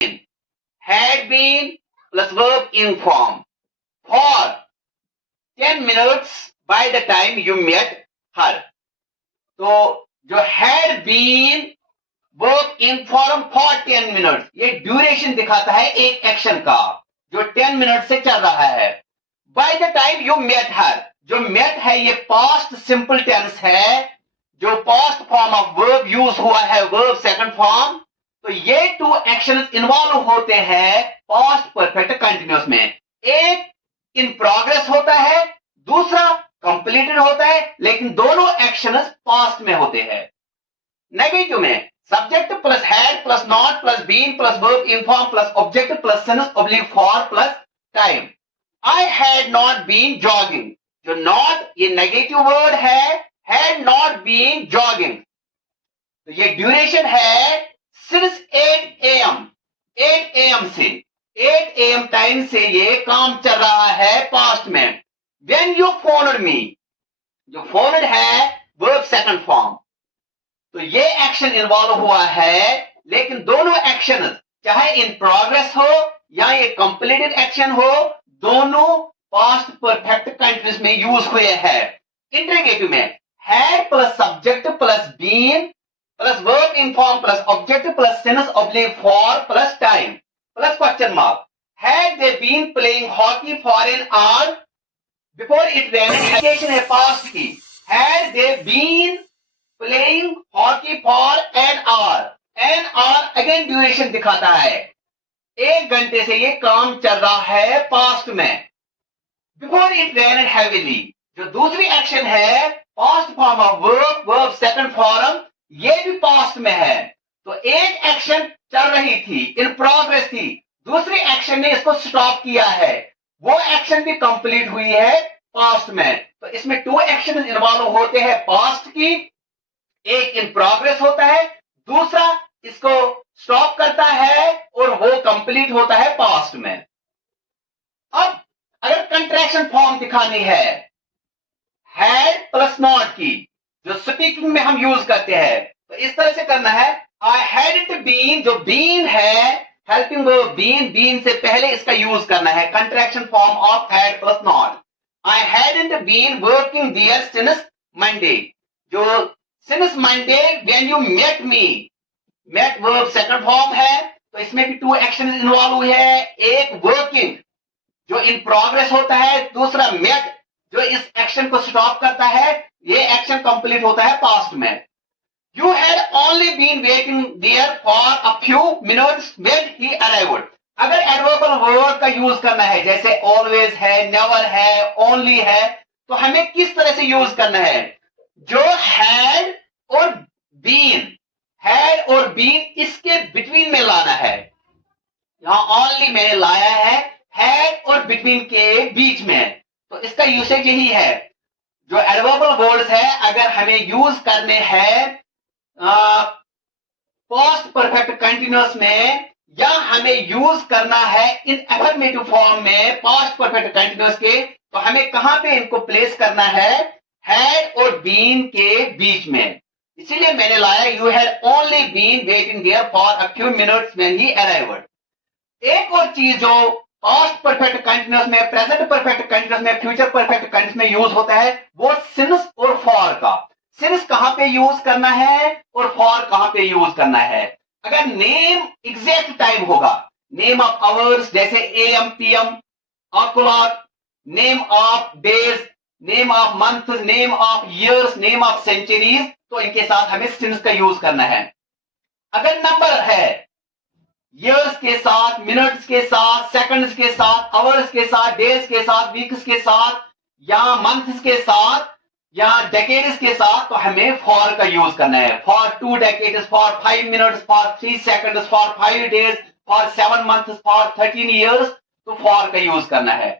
had been plus verb in form for 10 minutes by the time you met her. तो जो had been verb in form for 10 minutes, ये duration दिखाता है एक action का जो 10 मिनट से चल रहा है. By the time you met her, जो met है ये past simple tense है, जो past form of verb use हुआ है verb second form. तो ये टू एक्शंस इन्वॉल्व होते हैं पास्ट परफेक्ट कंटिन्यूअस में. एक इन प्रोग्रेस होता है, दूसरा कंप्लीटेड होता है, लेकिन दोनों एक्शंस पास्ट में होते हैं. नेगेटिव में subject plus had plus not plus been plus verb ing form plus object plus since oblique for plus time. I had not been jogging, जो नॉट ये नेगेटिव वर्ड है, हैड नॉट बीन जॉगिंग. तो ये duration है since 8 AM, 8 AM से 8 AM time से ये काम चल रहा है पास्ट में. When you phoned me, जो phoned है verb second form, तो ये एक्शन इन्वॉल्व हुआ है, लेकिन दोनों एक्शन चाहे इन प्रोग्रेस हो या ये कंप्लीटेड एक्शन हो, दोनों पास्ट परफेक्ट कंटिन्यूअस में यूज हुए हैं. इंटरोगेटिव में had plus subject plus been plus verb ing form plus object plus since oblique for plus time plus question mark. Had they been playing hockey for an hour before it rain. Education है past की. Had they been playing hockey for an hour. An hour again duration दिखाता है, 1 घंटे से ये काम चल रहा है पास्ट में. बिफोर इट रेन हैवीली, जो दूसरी एक्शन है past form of verb, verb second form, ये भी पास्ट में है. तो एक एक्शन चल रही थी, इन प्रोग्रेस थी, दूसरी एक्शन ने इसको स्टॉप किया है, वो एक्शन भी कंप्लीट हुई है पास्ट में. तो इसमें 2 एक्शन इन्वॉल्व होते हैं पास्ट की, एक इन प्रोग्रेस होता है, दूसरा इसको स्टॉप करता है और वो कंप्लीट होता है पास्ट में. अब अगर कंट्रैक्शन फॉर्म दिखानी है हैड प्लस नॉट की, जो स्पीकिंग में हम यूज करते हैं, तो इस तरह से करना है. आई हैडंट बीन, जो बीन है हेल्पिंग वर्ब बीन, बीन से पहले इसका यूज करना है. Contraction form of had plus not. I hadn't been working there since Monday, जो since Monday when you met me, met verb second form है, तो इसमें भी 2 एक्शन इन्वॉल्व हुए हैं. एक वर्किंग जो इन प्रोग्रेस होता है, दूसरा मेट जो इस एक्शन को स्टॉप करता है, ये एक्शन कंप्लीट होता है पास्ट में. You had only been waiting there for a few minutes when he arrived. अगर एडवर्बल वर्ब का यूज करना है, जैसे ऑलवेज है, नेवर है, ओनली है, तो हमें किस तरह से यूज करना है? जो हैड और बीन, हैड और बीन इसके बिटवीन में लाना है. यहां ओनली मैंने लाया है हैड और बिटवीन के बीच में, तो इसका यूसेज यही है. जो एडवर्बल वर्ड्स है अगर हमें यूज करने हैं पास्ट परफेक्ट कंटिन्यूअस में, या हमें यूज करना है इन अफर्मेटिव फॉर्म में पास्ट परफेक्ट कंटिन्यूअस के, तो हमें कहां पे इनको प्लेस करना है? हैड और बीन के बीच में. इसीलिए मैंने लाया you had only been waiting there for a few minutes when he arrived. एक और चीज जो पास्ट परफेक्ट कंटिन्यूअस में, प्रेजेंट परफेक्ट कंटिन्यूअस में, फ्यूचर परफेक्ट कंटिन्यूअस में यूज होता है, वो सिंस और फॉर का. सिंस कहां पे यूज करना है और फॉर कहां पे यूज करना है? अगर name exact time name, of ऑफ आवर्स जैसे AM PM, clock, name of days, name of month, name of years, name of centuries, तो इनके साथ हमें सिंस का यूज करना है. अगर नंबर है, ईयर्स के साथ, मिनट्स के साथ, सेकंड्स के साथ, आवर्स के साथ, डेज के साथ, वीक्स के साथ, या मंथ्स के साथ, या डेकेड्स के साथ, तो हमें फॉर का यूज करना है. For 2 decades, for 5 minutes, for 3 seconds, for 5 days, for 7 months, for 13 years, तो फॉर का यूज करना है.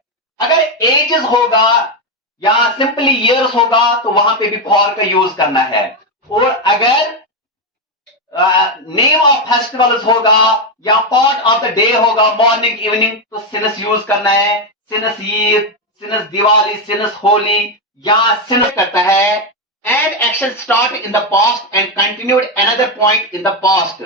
अगर एजेस होगा या सिंपली ईयर्स होगा, तो वहां पे भी फॉर का यूज करना है. और अगर नेम ऑफ फेस्टिवल्स होगा या पार्ट ऑफ द डे होगा, मॉर्निंग इवनिंग, तो सिंस यूज करना है. Since Eid, since Diwali, since Holi, या सिंस करता है and action start in the past and continued another point in the past.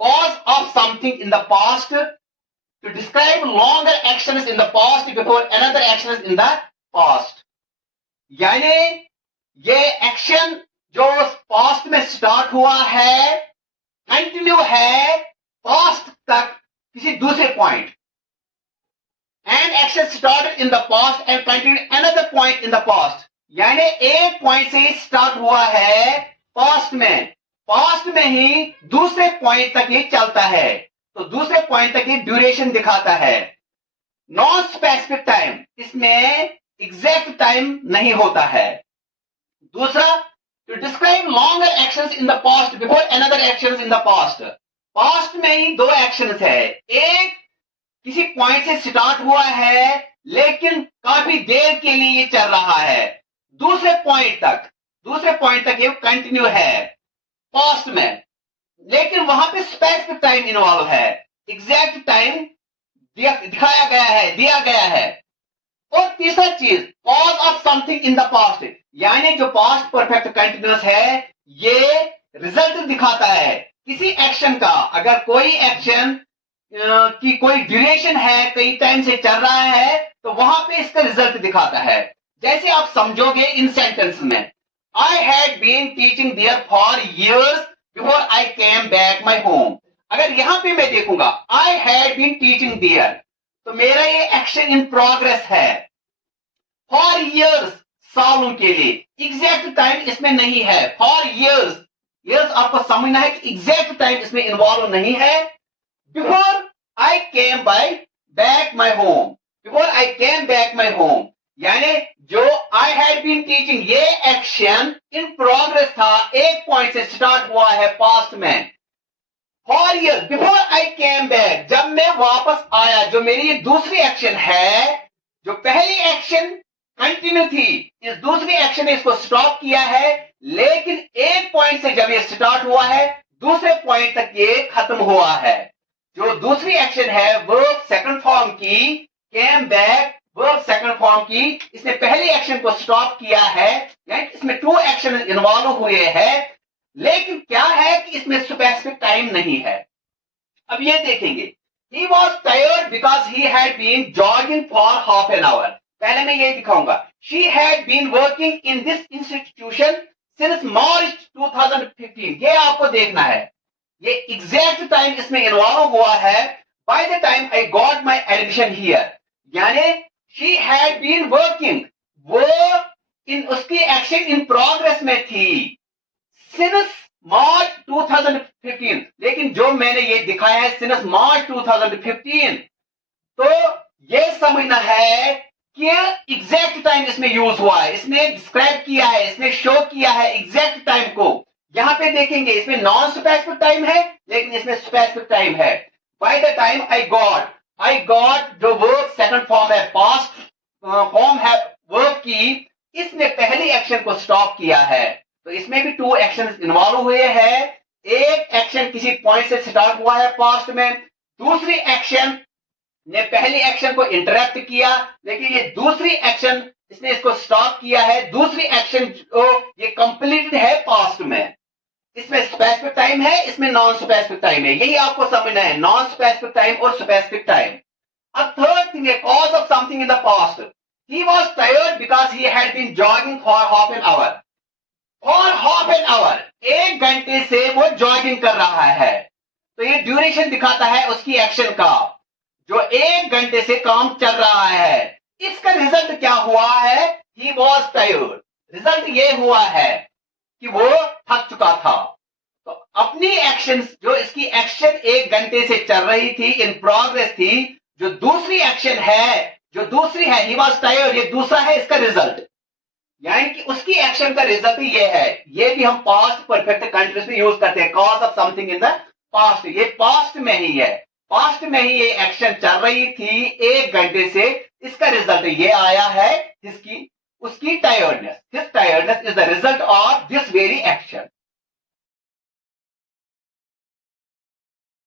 cause of something in the past to describe longer actions in the past before another actions in the past. यानी ये action जो past में start हुआ है continue है past तक किसी दूसरे point. And action started in the past and continue another point in the past. यानी एक पॉइंट से ही स्टार्ट हुआ है पास्ट में ही दूसरे पॉइंट तक ये चलता है. तो दूसरे पॉइंट तक ये ड्यूरेशन दिखाता है. नॉन स्पेसिफिक टाइम, इसमें एग्जैक्ट टाइम नहीं होता है. दूसरा, to describe longer actions in the past before another actions in the past. Past में ही दो एक्शंस है. एक किसी पॉइंट से स्टार्ट हुआ है लेकिन काफी देर के लिए ये चल रहा है दूसरे पॉइंट तक ये कंटिन्यू है पास्ट में, लेकिन वहां पे स्पेसिफिक टाइम इन्वॉल्व है. एग्जैक्ट टाइम दिया गया है. और तीसरा चीज, cause of something in the past, यानी जो पास्ट परफेक्ट कंटिन्यूअस है ये रिजल्ट दिखाता है किसी एक्शन का. अगर कोई एक्शन की कोई ड्यूरेशन है, कई टाइम से चल रहा है, तो वहां पे इसका रिजल्ट दिखाता है. जैसे आप समझोगे इन सेंटेंस में, I had been teaching there for years before I came back my home. अगर यहां पे मैं देखूंगा I had been teaching there, तो मेरा ये एक्शन इन प्रोग्रेस है फॉर years, सालों के लिए. एग्जैक्ट टाइम इसमें नहीं है. फॉर years आपको समझना है कि एग्जैक्ट टाइम इसमें इन्वॉल्व नहीं है. Before I came back my home, यानी जो आई हैड बीन टीचिंग ये एक्शन इन प्रोग्रेस था, एक पॉइंट से स्टार्ट हुआ है पास्ट में. For year before I came back, जब मैं वापस आया, जो मेरी ये दूसरी एक्शन है, जो पहली एक्शन कंटिन्यू थी, इस दूसरी एक्शन ने इसको स्टॉप किया है, लेकिन एक पॉइंट से जब ये स्टार्ट हुआ है दूसरे पॉइंट तक ये खत्म हुआ है. जो दूसरी एक्शन है वर्ब सेकंड फॉर्म की, came back verb second form की, इसने पहली एक्शन को स्टॉप किया है, यानी इसमें टू एक्शन इन्वॉल्व हुए हैं, लेकिन क्या है कि इसमें स्पेसिफिक टाइम नहीं है. अब ये देखेंगे, he was tired because he had been jogging for half an hour. पहले मैं ये दिखाऊंगा, she had been working in this institution since March 2015. ये आपको देखना है, ये एग्जैक्ट टाइम इसमें इन्वॉल्व हुआ है. by the time I got my admission here, यानी she had been working, वो उसकी एक्शन इन प्रोग्रेस में थी since March 2015, लेकिन जो मैंने ये दिखाया है since March 2015, तो ये समझना है कि एग्जैक्ट टाइम इसमें यूज हुआ है, इसने डिस्क्राइब किया है, इसने शो किया है एग्जैक्ट टाइम को. यहां पे देखेंगे इसमें नॉन स्पेसिफिक टाइम है, लेकिन इसमें स्पेसिफिक टाइम है. By the time I got जो वर्ब सेकंड फॉर्म है, पास्ट फॉर्म है वर्ब की, इसने पहली एक्शन को स्टॉप किया है. तो इसमें भी टू एक्शन इन्वॉल्व हुए हैं. एक एक्शन किसी पॉइंट से स्टार्ट हुआ है पास्ट में, दूसरी एक्शन ने पहली एक्शन को इंटरप्ट किया, लेकिन ये दूसरी एक्शन इसने इसको स्टॉप किया है. दूसरी एक्शन जो ये कंप्लीटेड है पास्ट में, इसमें स्पेसिफिक टाइम है, इसमें नॉन स्पेसिफिक टाइम है. यही आपको समझना है, नॉन स्पेसिफिक टाइम और स्पेसिफिक टाइम. अब थर्ड थिंग है, cause of something in the past. He was tired because he had been jogging for half an hour. For half an hour, एक घंटे से वो जॉगिंग कर रहा है, तो ये ड्यूरेशन दिखाता है उसकी एक्शन का, जो एक घंटे से काम चल रहा है. इसका रिजल्ट क्या हुआ है? He was tired. रिजल्ट ये हुआ है कि वो थक चुका था. तो अपनी एक्शन, जो इसकी एक्शन एक घंटे से चल रही थी, इन प्रोग्रेस थी, जो दूसरी एक्शन है, जो दूसरी है ही वॉज टायर्ड, ये दूसरा है इसका रिजल्ट, यानी कि उसकी एक्शन का रिजल्ट ये है. ये भी हम पास्ट परफेक्ट कंटिन्यूअस में यूज करते हैं, cause of something in the past. ये पास्ट में ही है, पास्ट में ही ये एक्शन चल रही थी एक घंटे से, इसका रिजल्ट ये आया है, इसकी उसकी tiredness. His tiredness is the result of this very action.